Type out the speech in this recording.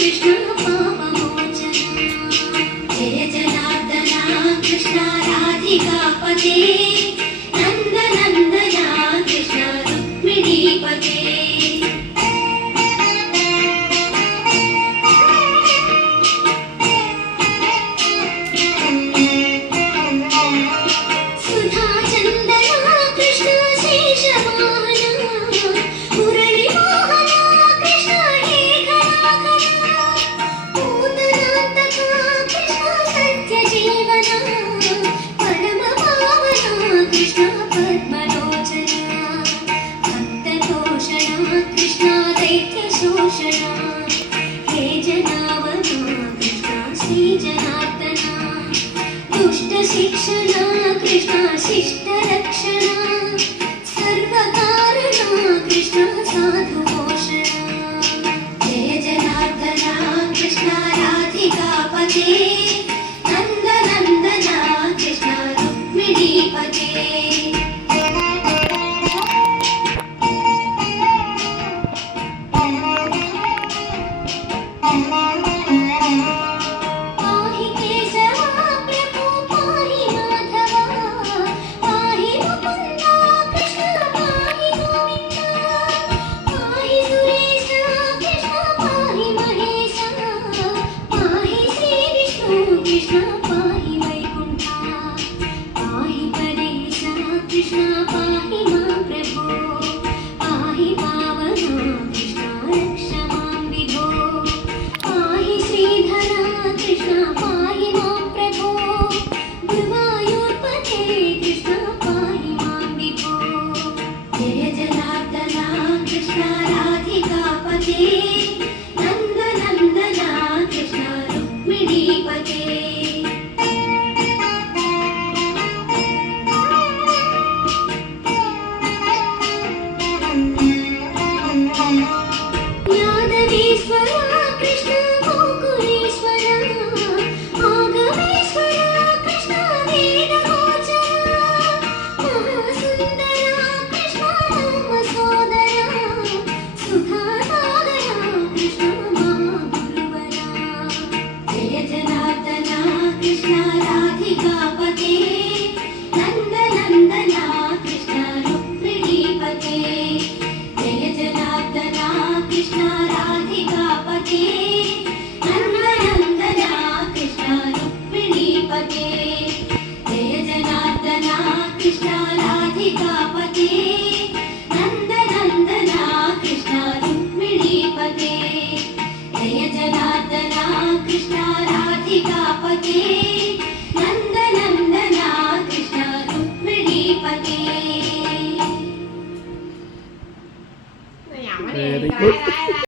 कृष्ण पापमोचन जय जनार्दन कृष्ण राधिकापते नन्दनन्दना कृष्ण रुक्मिणीपते हे जनावना कृष्ण श्री जनार्दना दुष्ट शिक्षणा कृष्ण शिष्ट रक्षणा सर्वकारणा कृष्ण साधु पोषणा जय जनार्दना कृष्ण राधिकापते नन्दनन्दना कृष्ण रुक्मिणीपते कृष्ण पाहि वैकुंठा पाहि परेशा कृष्ण पाहि मां प्रभो पाहि पावना कृष्ण रक्ष मां विभो पाहि श्रीधरा कृष्ण पाहि मां प्रभो गुरुवायूरपते कृष्ण पाहि मां विभो जय जनार्दना कृष्ण राधिकापते नन्दनन्दना कृष्ण रुक्मिणीपते यादवेश्वरा कृष्ण गोकुलेश्वरा आगमेश्वरा कृष्ण वेदगोचरा महासुन्दरा कृष्ण रामसोदरा सुधासागरा कृष्ण महागुरुवरा जय जनार्दना कृष्ण राधिकापते नन्दनन्दना कृष्ण रुक्मिणीपते जय जनार्दना कृष्ण राधिकापते नन्दनन्दना कृष्ण रुक्मिणीपते जय जनार्दना कृष्ण राधिकापते नन्दनन्दना कृष्ण रुक्मिणीपते जय जनार्दना कृष्ण राधिकापते नन्दनन्दना कृष्ण रुक्मिणीपते Very good.